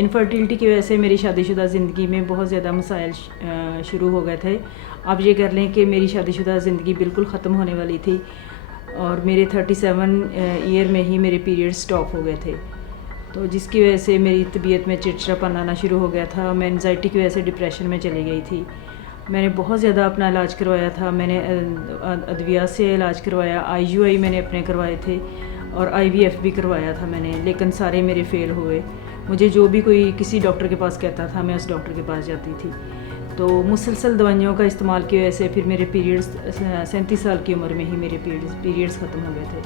Infertility کی وجہ سے میری شادی شدہ زندگی میں بہت زیادہ مسائل شروع ہو گئے تھے. آپ یہ کر لیں کہ میری شادی شدہ زندگی بالکل ختم ہونے والی تھی اور میرے 37 ایئر میں ہی میرے پیریڈ سٹاپ ہو گئے تھے. تو جس کی وجہ سے میری طبیعت میں چڑچڑاپن آنا شروع ہو گیا تھا. میں انزائٹی کی وجہ سے ڈپریشن میں چلی گئی تھی. میں نے بہت زیادہ اپنا علاج کروایا تھا. میں نے ادویات سے علاج کروایا, IUI میں نے اپنے کروائے تھے اور IVF بھی کروایا تھا میں نے, لیکن سارے میرے فیل ہوئے. مجھے جو بھی کوئی کسی ڈاکٹر کے پاس کہتا تھا میں اس ڈاکٹر کے پاس جاتی تھی. تو مسلسل دوائیوں کا استعمال کی وجہ سے پھر میرے پیریڈز 37 سال کی عمر میں ہی میرے پیریڈز ختم ہو گئے تھے.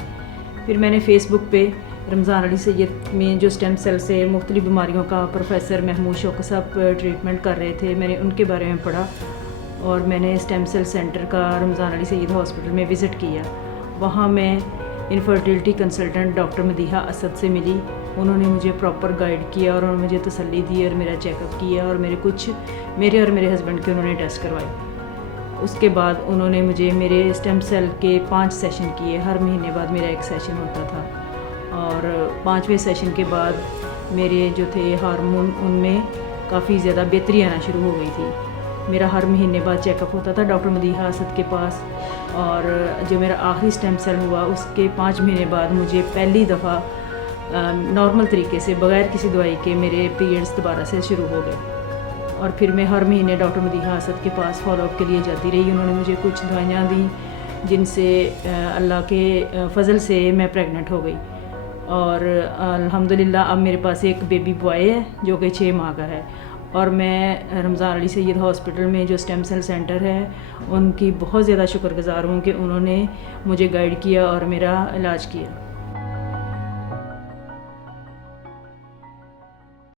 پھر میں نے فیس بک پہ رمضان علی سید میں جو اسٹیم سیل سے مختلف بیماریوں کا پروفیسر محمود شوکت صاحب ٹریٹمنٹ کر رہے تھے, میں نے ان کے بارے میں پڑھا اور میں نے اسٹیم سیل سینٹر کا رمضان علی سید ہاسپٹل میں وزٹ کیا. وہاں میں infertility consultant doctor Madiha Asad سے ملی. انہوں نے مجھے پراپر گائیڈ کیا اور انہوں نے مجھے تسلی دی اور میرا چیک اپ کیا اور میرے اور میرے ہسبینڈ کے انہوں نے ٹیسٹ کروائے. اس کے بعد انہوں نے مجھے میرے اسٹیم سیل کے 5 سیشن کیے. ہر مہینے بعد میرا ایک سیشن ہوتا تھا اور 5ویں سیشن کے بعد میرے جو تھے ہارمون ان میں کافی زیادہ بہتری آنا شروع ہو گئی تھی. میرا ہر مہینے بعد چیک اپ ہوتا تھا ڈاکٹر مدیحہ اسد کے پاس, اور جو میرا آخری اسٹیم سیل ہوا اس کے 5 مہینے بعد مجھے پہلی دفعہ نارمل طریقے سے بغیر کسی دوائی کے میرے پیریڈز دوبارہ سے شروع ہو گئے. اور پھر میں ہر مہینے ڈاکٹر مدیحہ اسد کے پاس فالو اپ کے لیے جاتی رہی. انہوں نے مجھے کچھ دوائیاں دیں جن سے اللہ کے فضل سے میں پریگننٹ ہو گئی, اور الحمدللہ اب میرے پاس ایک بیبی بوائے ہے جو کہ 6 ماہ کا ہے. اور میں رمضان علی سید ہاسپٹل میں جو اسٹیم سیل سینٹر ہے ان کی بہت زیادہ شکر گزار ہوں کہ انہوں نے مجھے گائیڈ کیا اور میرا علاج کیا.